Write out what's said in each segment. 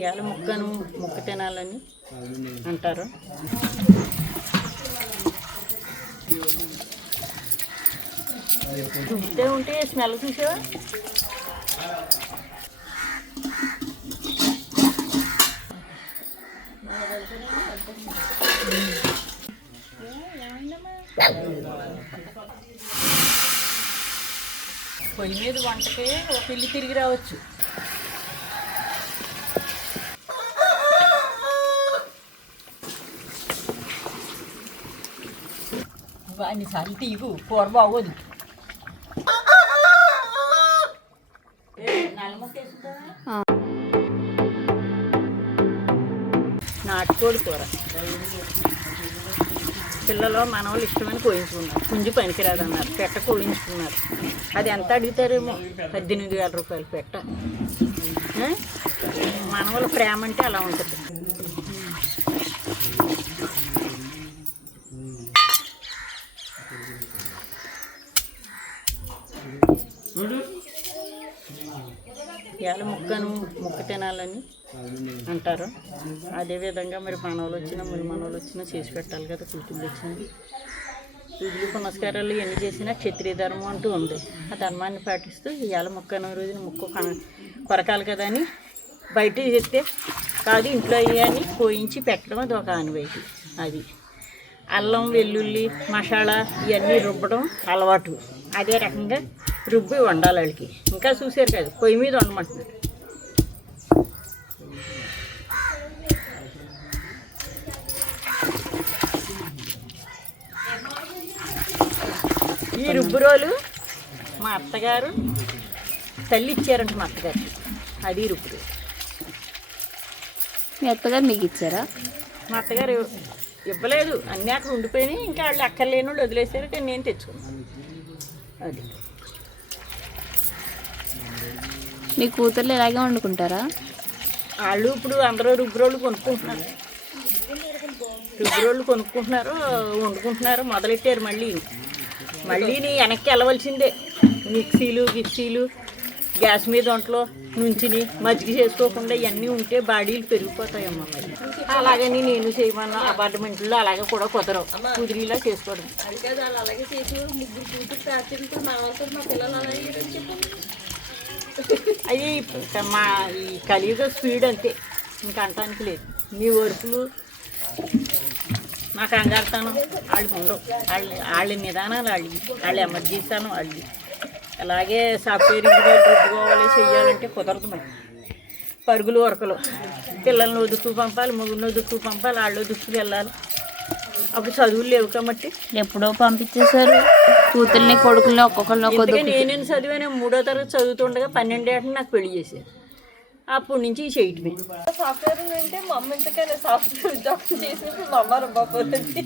ఇవాళ ముక్క తినాలని అంటారు. రుబ్బితే ఉంటే స్మెల్ చూసావా? పొయ్యి మీద వంటకే ఒక ఇల్లు తిరిగి రావచ్చు. అన్నిసార్లు తీగు కూర బాగోదు. నాటుకోడి కూర పిల్లలు మనవాళ్ళు ఇష్టమైన కోయించుకున్నారు. పుంజు పనికిరాదన్నారు, పెట్ట కోయించుకున్నారు. అది ఎంత అడుగుతారేమో, 18,000 రూపాయలు పెట్ట. మనవాళ్ళ ప్రేమ అంటే అలా ఉంటుంది. ఇవాళ ముక్క తినాలని అంటారు. అదేవిధంగా మరి మనవాళ్ళు వచ్చినా మనవాళ్ళు వచ్చినా చేసి పెట్టాలి కదా. కూతుళ్ళు వచ్చినా పూజలు పునస్కారాలు ఎన్ని చేసినా క్షత్రియ ధర్మం అంటూ ఉంది. ఆ ధర్మాన్ని పాటిస్తూ ఇవాళ అనే రోజున కొరకాలి కదా అని బయట చెప్తే కాదు, ఇంట్లో అయ్యాని పోయించి పెట్టడం అది ఒక ఆనవాయితీ. అది అల్లం వెల్లుల్లి మసాలా ఇవన్నీ రుబ్బడం అలవాటు. అదే రకంగా రుబ్బి వండాలి వాళ్ళకి. ఇంకా చూసారు కదా, పొయ్యి మీద వండమంటున్నారు. ఈ రుబ్బురోలు మా అత్తగారు తల్లి ఇచ్చారంట మా అత్తగారికి. అది రుబ్బురోలు. మీ అత్తగారు మీకు ఇచ్చారా? మా అత్తగారు ఇవ్వలేదు, అన్నీ అక్కడ ఉండిపోయినాయి. ఇంకా వాళ్ళు అక్కర్లేని వాళ్ళు వదిలేసారు, కానీ నేను తెచ్చుకున్నాను. అది మీ కూతుర్లు ఇలాగే వండుకుంటారా? వాళ్ళు ఇప్పుడు అందరూ రుబ్బురోళ్ళు కొనుక్కుంటున్నారు, వండుకుంటున్నారు, మొదలెట్టారు. మళ్ళీ వెనక్కి వెళ్ళవలసిందే. మిక్సీలు గ్యాస్ మీద వంటలో నుంచిని మజ్జిగ చేసుకోకుండా ఇవన్నీ ఉంటే బాడీలు పెరిగిపోతాయమ్మా. మరి అలాగని నేను చేయమన్నా అపార్ట్మెంట్లో అలాగే కూడా కుదరవు. కుదిరిలా చేసుకోవడం. అది మా ఈ కలియుగ స్పీడ్ అంతే, ఇంకా అంటానికి లేదు. మీ వర్కులు నాకు కంగారుతాను వాళ్ళకి ఉండవు. వాళ్ళ నిదానాలు వాళ్ళ ఎమర్జెన్సీను వాళ్ళది. అలాగే సాఫ్ట్వేర్ ఇంజనీర్ రుబ్బుకోవాలి చెయ్యాలంటే కుదరదు. మరి పరుగులు వరకలు పిల్లల్ని వదుకు పంపాలి, ముగ్గురిని వదుకు పంపాలి, వాళ్ళు వదుకు వెళ్ళాలి. అప్పుడు చదువులు లేవు కాబట్టి ఎప్పుడో పంపించేశారు కూతుర్ని కొడుకుల్ని ఒక్కొక్కరిని. నేనేం చదివాను 3వ తరగతి చదువుతుండగా 12 ఏటని నాకు పెళ్లి చేశారు. అప్పటి నుంచి చేయటమే. సాఫ్ట్వేర్ అంటే మా అమ్మ ఇంతకైనా సాఫ్ట్వేర్ ఉద్యోగం చేసినప్పుడు మా అమ్మ రబ్బపోతుంది.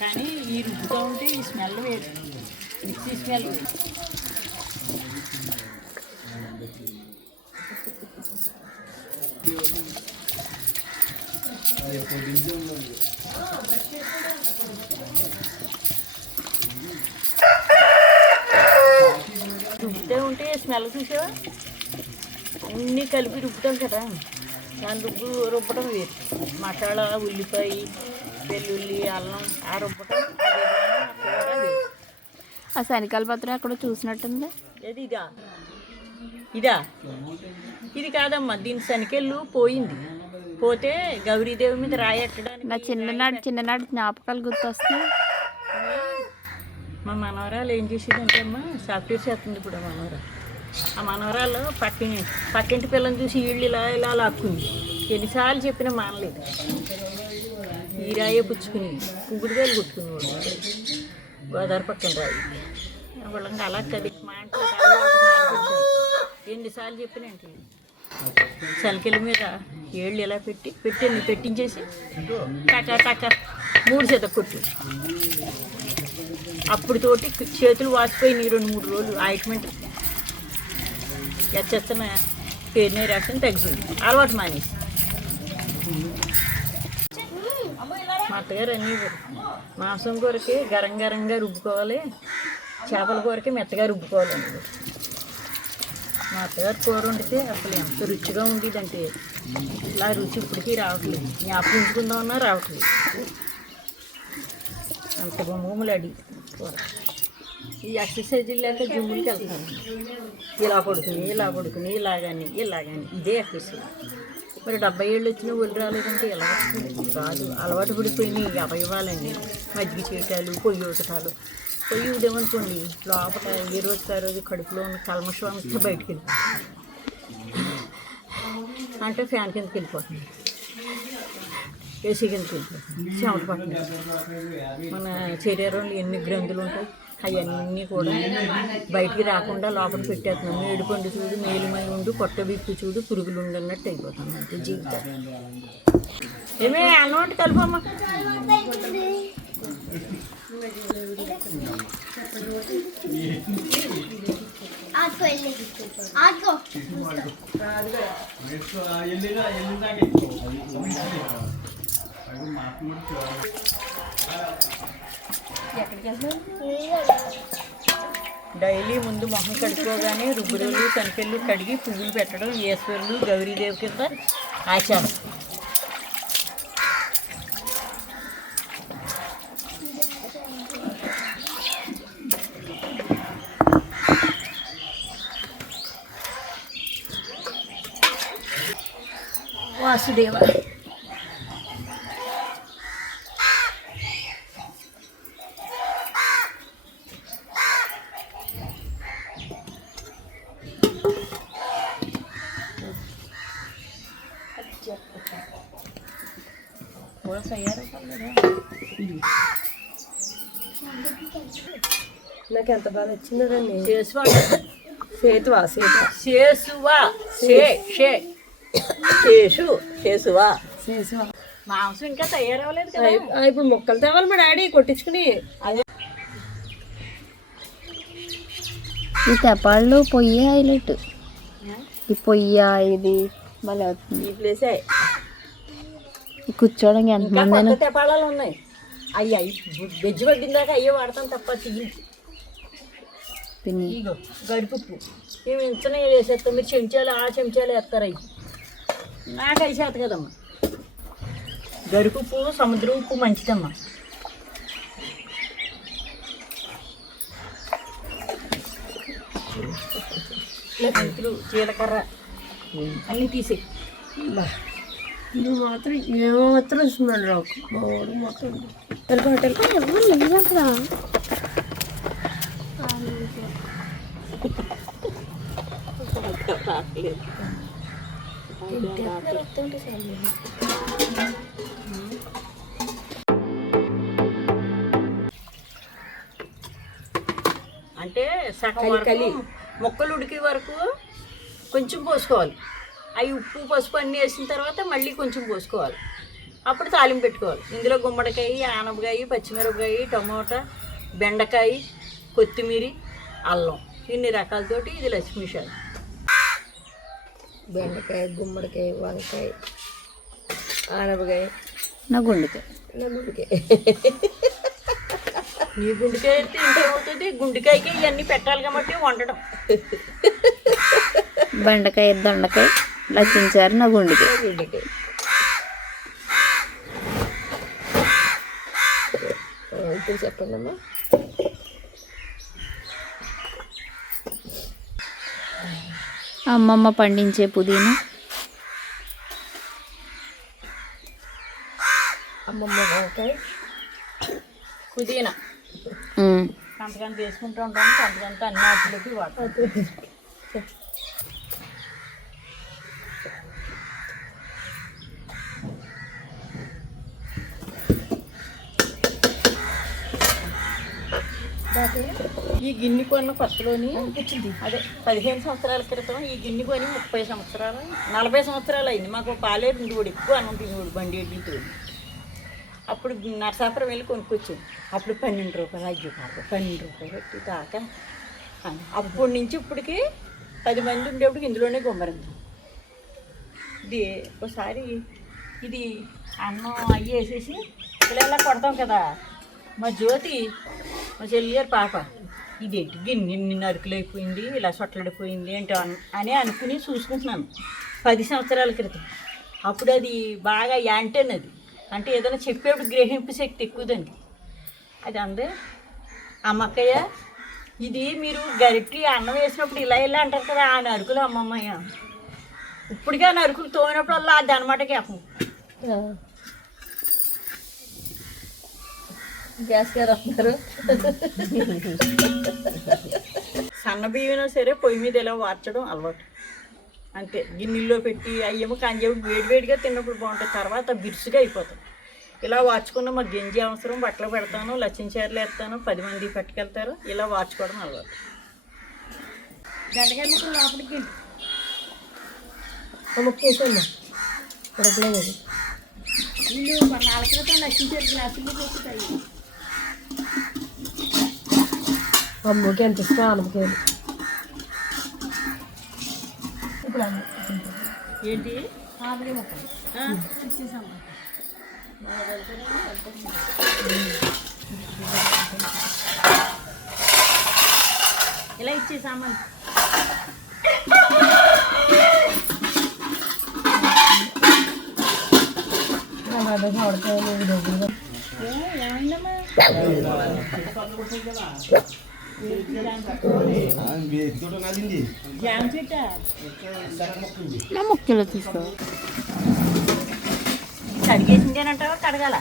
కానీ ఈ రుబ్బుతూ ఉంటే ఈ స్మెల్ వేరు, మిక్సీ స్మెల్. రుబ్బుతూ ఉంటే స్మెల్ చూసావా? అన్నీ కలిపి రుబ్బుతాం కదా, దాన్ని రుబ్బడం వేరు. మసాలా ఉల్లిపాయ వెల్లుల్లి అల్లం ఆ రుబ్బటం వేరు. ఆ శనికాల పత్రం ఎక్కడ చూసినట్టుంది. ఏది ఇదా? ఇది కాదమ్మా, దీని శనికెళ్ళు పోయింది. పోతే గౌరీదేవి మీద రాయెట్టడానికి నా చిన్ననాటి జ్ఞాపకాలు గుర్తొస్తున్నాయి. మా మనవరాలు ఏం చేసేదంటే అమ్మా, సాఫ్ట్వేర్ చేస్తుంది ఇప్పుడు మనవరాలు. ఆ మనవరాలు పక్కింటి పిల్లని చూసి వీళ్ళు ఇలా లాక్కుంది. ఎన్నిసార్లు చెప్పినా మానలేదు. ఈ రాయే పుచ్చుకుని పువ్వుడుగాయలు కొట్టుకునేవాడు. గోదావరి పక్కన రాయి వాళ్ళకి అలా కది. మా ఇంట్లో ఎన్నిసార్లు చెప్పినా అంటే శనకెళ్ళ మీద ఏళ్ళు ఇలా పెట్టించేసి టక 3 చేత కొట్టు. అప్పుడు తోటి చేతులు వాసిపోయినాయి 2-3 రోజులు. ఆయింట్మెంట్ ఎచ్చెత్తన పేరునే రాసిన తగ్గింది. అలవాటు మానేసి. మా అత్తగారు అనేవారు మాంసం కూరకి గరం గరంగా రుబ్బుకోవాలి, చేపల కూరకి మెత్తగా రుబ్బుకోవాలండి. మా అత్తగారు కూర వండితే అసలు ఎంత రుచిగా ఉండేదంటే ఇలా రుచి ఇప్పటికీ రావట్లేదు, జ్ఞాపకం ఉంచుకుందామన్నా రావట్లేదు. అంత గుమ్మగుమ్మలాడి కూర. ఈ ఎక్సర్సైజులు లేక జిమ్ములకి వెళ్తాను, ఇలా పడుకుని ఇలాగని ఇదే ఎక్సర్సైజ్. మరి 70 ఏళ్ళు వచ్చినా ఒళ్ళు రాలేదంటే ఎలా వస్తుంది? రాదు. అలవాటు పడిపోయినాయి ఈ అవయవాలన్నీ. మజ్జిగ చేయటాలు, పొయ్యి ఊటకాలు. పొయ్యి ఊడేమనుకోండి లోపల ఏ రోజు ఆ రోజు కడుపులో ఉన్న కల్మషం అంతా బయటికి వెళ్ళిపోతుంది. అంటే ఫ్యాన్ కిందకి వెళ్ళిపోతుంది, ఏసీ కిందకి వెళ్ళిపోతుంది, చెమట పడుతుంది. మన శరీరంలో ఎన్ని గ్రంథులు ఉంటాయి అవన్నీ కూడా బయటికి రాకుండా లోపల పెట్టేస్తున్నాం. మేడిపండు చూడు, మేలిమై ఉండు, పొట్ట బిప్పు చూడు, పురుగులు ఉండన్నట్టు అయిపోతుంది అంటే జీవితం. ఏమే అన్నమాట కలుపమ్మా. డైలీ ముందు మొహం కడుక్కోగానే రుబ్బురులు కనికెళ్ళు కడిగి పువ్వులు పెట్టడం ఈశ్వరులు గౌరీదేవి కింద ఆచారం. వాసుదేవ నాకు ఎంత బాగా నచ్చిందండి. మాంసం ఇంకా తయారవ్వలేదు కదా. ఇప్పుడు ముక్కలు తేవాలి మా డాడీ కొట్టించుకుని. అదే ఈ తెపాళ్ళు పొయ్యి హైలైట్. ఈ పొయ్య ఇది భలే అవుతుంది. ఈ ప్లేసే కూర్చోవడానికి ఎంతమంది తెపాళాలు ఉన్నాయి. అవి వెజ్జి పట్టిన దాకా అయ్యే వాడతాం తప్ప తిని. ఇగో గడిపుప్పు మేము ఇంతనే వేసేస్తాం. మీరు చెంచాలు ఆ చెంచాలు వేస్తారు. అవి నాకు వేసేది కదమ్మా. గడిపుప్పు సముద్ర ఉప్పు మంచిదమ్మా. మెంతులు, జీలకర్ర అన్నీ తీసే. నువ్వు మాత్రం ఏమాత్రం వస్తున్నాడు రాకు. మా వాడు మాత్రం అంటే సగం వరకు మొక్కలు ఉడికే వరకు కొంచెం పోసుకోవాలి. అవి ఉప్పు పసుపు అన్నీ వేసిన తర్వాత మళ్ళీ కొంచెం పోసుకోవాలి. అప్పుడు తాలింపు పెట్టుకోవాలి. ఇందులో గుమ్మడికాయ, ఆనపకాయ, పచ్చిమిరపకాయ, టమోటా, బెండకాయ, కొత్తిమీర, అల్లం ఇన్ని రకాలతోటి ఇది లక్ష్మీశాలి. బెండకాయ, గుమ్మడికాయ, వంకాయ, ఆనపకాయ, నా గుండెకాయ. నీ గుండెకాయ అయితే ఇంకేమవుతుంది? గుండెకాయకి ఇవన్నీ పెట్టాలి కాబట్టి వండడం. బెండకాయ, దొండకాయ, లచ్చించారు నా గుండెకాయ. ఇప్పుడు చెప్పండి అమ్మా. అమ్మమ్మ పండించే పుదీనా, అమ్మమ్మ వంకాయ, పుదీనా అంతకంత వేసుకుంటూ ఉంటాము. అంతకంత అన్ని వాటిలోకి వాడతాం. ఈ గిన్నె కొన్న కొత్తలోని అదే 15 సంవత్సరాల క్రితం ఈ గిన్నె కొని 30 సంవత్సరాలు 40 సంవత్సరాలు అయింది. మాకు పాలే తిండివాడు, ఎక్కువ అన్నం తినేవాడు బండి ఎడ్లతో. అప్పుడు నరసాపురం వెళ్ళి కొనుక్కొచ్చాను. అప్పుడు 12 రూపాయలు, 12 రూపాయలు పెట్టి దాకా. అప్పటి నుంచి ఇప్పటికి 10 మంది ఉండేప్పటికి ఇందులోనే గుమ్మరింది. ఇది ఒకసారి ఇది అన్నం అయ్యేసేసి ఇలా కొడతాం కదా. మా జ్యోతి మా చెల్లిగారు పాప ఇదేంటి గిన్నె నరుకులు అయిపోయింది, ఇలా సొట్టలడిపోయింది ఏంటో అని అనుకుని చూసుకుంటున్నాను 10 సంవత్సరాల క్రితం. అప్పుడు అది బాగా యాంటెన్, అది అంటే ఏదైనా చెప్పేప్పుడు గ్రహింపు శక్తి ఎక్కువదండి. అది అందే అమ్మక్కయ్య ఇది మీరు గరిటి అన్నం వేసినప్పుడు ఇలా ఇలా అంటారు కదా, ఆ నరుకులు అమ్మమ్మయ్య. ఇప్పటికే నరుకులు తోమినప్పుడల్లా అది అనమాట కేపం. గ్యాస్ గారు వస్తున్నారు. సన్న బియ్యమైనా సరే పొయ్యి మీద ఇలా వార్చడం అలవాటు అంతే. గిన్నెల్లో పెట్టి అయ్యేమో కంజేమో వేడివేడిగా తిన్నప్పుడు బాగుంటుంది, తర్వాత బిరుసుగా అయిపోతాం. ఇలా వార్చుకున్న మాకు గంజి అవసరం, బట్టలు పెడతాను, లచ్చిన చీరలు వేస్తాను, 10 మంది పట్టుకెళ్తారు. ఇలా వార్చుకోవడం అలవాటు. గంటగా లోపలికి ముక్కేసమ్మా కొడకలేదు. వీళ్ళు 4 క్రితం లచ్చిన చీర గ్లాసులు పోతాయి. అమ్మకి ఎంత ఇష్టం అమ్మకి. ఇప్పుడు ఏంటి ఆవిడే ముక్కలు ఇచ్చేసాము. ఇలా ఇచ్చేసామని నా ముక్కలు తీసుకో. కడిగేసిందేనంటావా కడగాల?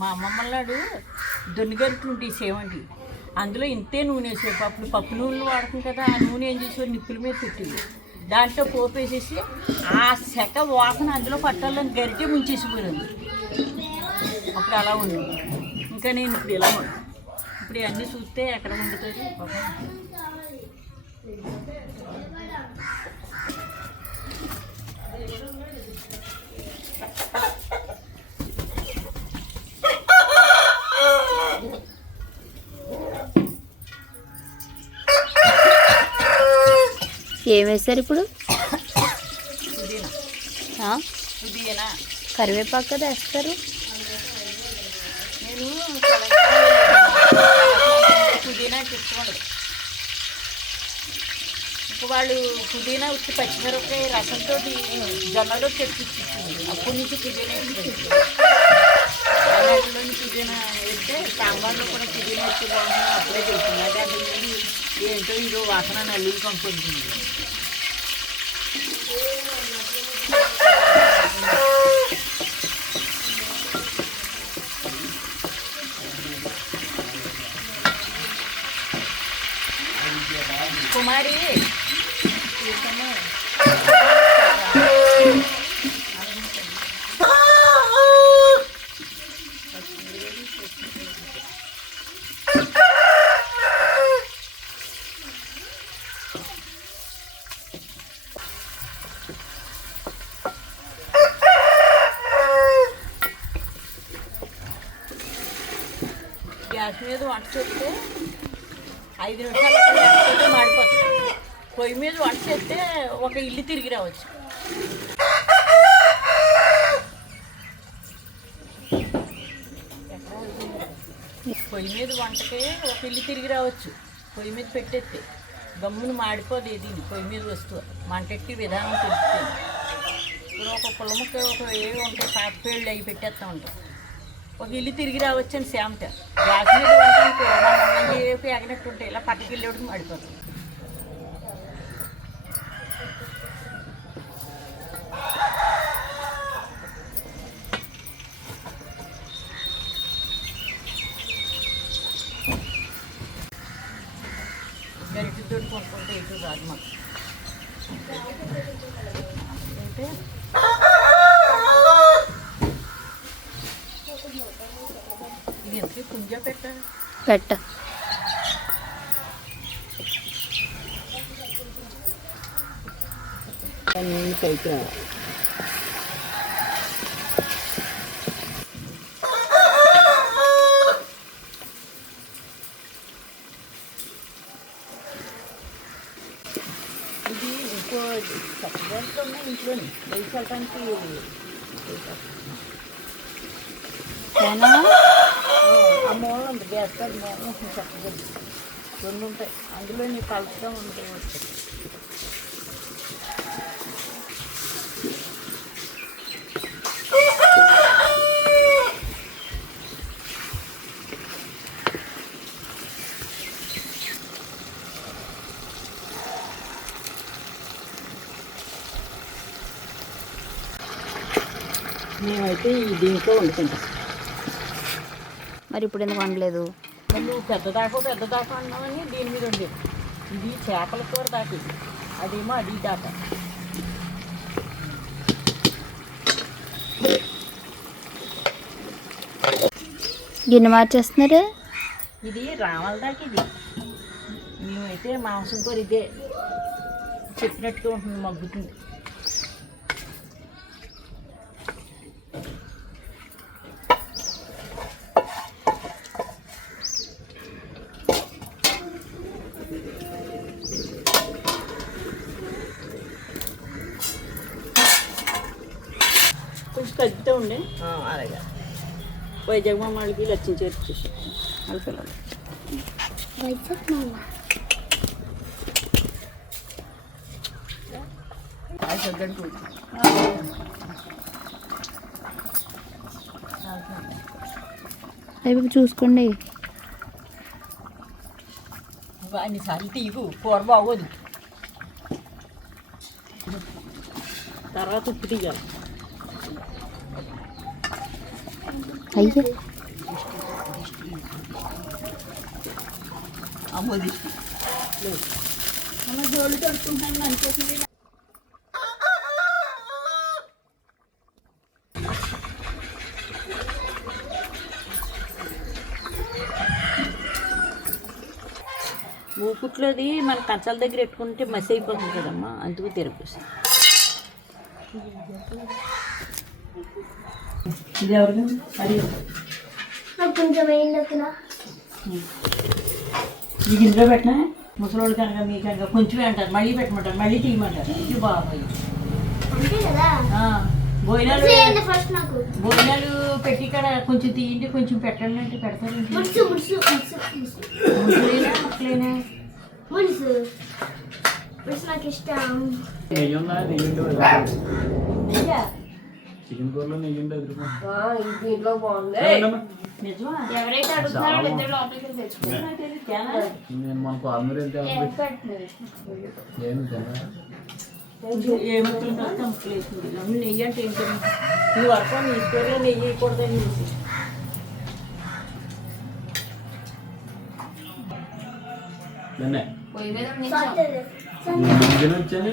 మా అమ్మమ్మలాడు దొన్నిగరుట్లు ఉంటాయి సేవంటి, అందులో ఇంతే నూనె వేసేపు. అప్పుడు పప్పు నూనెలు వాడతాం కదా, ఆ నూనె ఏం చేసేవారు నిప్పుల మీద పెట్టింది, దాంట్లో పోపు వేసేసి ఆ సెక వాసన అందులో పట్టాలని గరిటే ముంచేసిపోయింది. అప్పుడు అలా ఉండేది. ఇంకా నేను ఇప్పుడు ఇలా ఉన్నాను. ఇప్పుడు ఇవన్నీ చూస్తే ఎక్కడ వండుతుంది పాపం. ఏం వేస్తారు ఇప్పుడు? పుదీనా. పుదీనా కరివేపాకు కదా వేస్తారు. నేను పుదీనా తెచ్చుకోండి. ఇంకా వాళ్ళు పుదీనా ఉత్తి పచ్చిమిరపకాయ రసంతో జొన్నలో తెప్పించింది. అప్పటి నుంచి పుదీనా అన్నింటిలోని పుదీనా వేస్తే సాంబార్లో కూడా పుదీనా వచ్చి బాగుంటుంది. అప్పుడే తెలుస్తుంది. అదే అది ఏంటో ఇదో వాసన నల్లులు కంపుతుంది. కుమారి గ్యాస్ మీద వంట చేస్తే 5 నిమిషాలు మాడిపోతుంది. పొయ్యి మీద వంట చేస్తే ఒక ఇల్లు తిరిగి రావచ్చు. పొయ్యి మీద వంటకే ఒక ఇల్లు తిరిగి రావచ్చు. పొయ్యి మీద పెట్టేస్తే గమ్మును మాడిపోదు. ఇది పొయ్యి మీద వస్తువు మంటెట్టి విధానం తెలుస్తుంది. ఇప్పుడు ఒక పుల్లముక్క ఒక ఏవి ఉంటాయి, పాపేళ్ళు అవి పెట్టేస్తూ ఉంటాం. ఒక ఇల్లు తిరిగి రావచ్చని శాంత గ్యాస్ మీద వంట ఏపీ ఎగనట్టు ఉంటాయి. ఇలా పట్టుకెళ్ళేటికి మాడిపోతుంది. గరిటితో కొనుక్కుంటే ఇటు రాదు మాకు. అయితే ఇది ఎందుకు పుంజ పెట్ట పెట్ట పైకి రా. ఇది ఇంకో చక్కగా ఉన్నాయి ఇంట్లోని బయట వెళ్ళటానికి ఆ మూల ఉంది గ్యాస్ కార్డ్ మూల చక్కగా రెండు ఉంటాయి అందులో నీ కలుపుతూ ఉంటాయి వస్తాయి. మేమైతే ఈ దీంట్లో వండుకుంటాం. మరి ఇప్పుడు ఎందుకు వండలేదు? నువ్వు పెద్ద దాకా అన్నామని దీని మీద ఉండేది. ఇది చేపల కూర దాకా ఇది, అదేమో అది దాకా. గిన్నె మార్చేస్తున్నారు. ఇది రావాల దాకా ఇది. మేమైతే మాంసం కూర ఇదే చెప్పినట్టుగా ఉంటుంది, మగ్గుతుంది. కొంచెం తగ్గుతూ ఉండే అలాగే వైజాగ్ మా వాళ్ళకి లక్ష్యం చేర్చేసి వాళ్ళ పిల్లలు అవి చూసుకోండి. అన్నిసార్లు తీగు కూర బాగోదు, తర్వాత ఉప్పు తీయాలి. అయ్యో అమ్మోది మన జోళ్ళు తడుకుంటాను అనుకోకుండా మూకుట్లోది మన కంచాల దగ్గర పెట్టుకుంటే మసి అయిపోతుంది కదమ్మా, అందుకు తెరపేసి. ఇది ఎవరు అది కొంచెం మీకు ఇందులో పెట్టినా ముసలోళ్ళు కనుక మీ కనుక కొంచెమే అంటారు, మళ్ళీ పెట్టమంటారు, మళ్ళీ తీయమంటారు. ఇది బాబాయ్ భోజనాలు పెట్టి ఇక్కడ కొంచెం తీయండి కొంచెం పెట్టండి అంటే పెడతారు. ముసలేనా ముక్కలేనా నాకు ఇష్టం. చికెన్ కూరలో నెయ్యి ఉండదు. దీంట్లో బాగుంది. నిజమా? ఎవరైతే అడుగుతారో ఇద్దరు లోపలికి తెచ్చుకుంటారు. నేను మన ఫార్మర్ వెళ్తే ఏ ముక్కలు కాదు ముక్కలు వేసుకుంటాం. నెయ్యి అంటే ఏంటి? ఈ వరకు నీ స్టోర్లో నెయ్యి వేయకూడదని చూసి పొయ్యి మీద వచ్చాను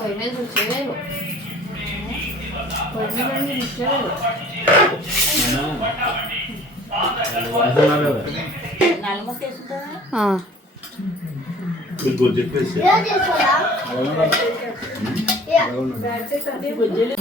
పొయ్యి మీద రుచివేరు. పొయ్యి మీద రుచివేరు. నల్ల ముక్క వేసుకుంటారా? చెప్పేసి గొజ్జలు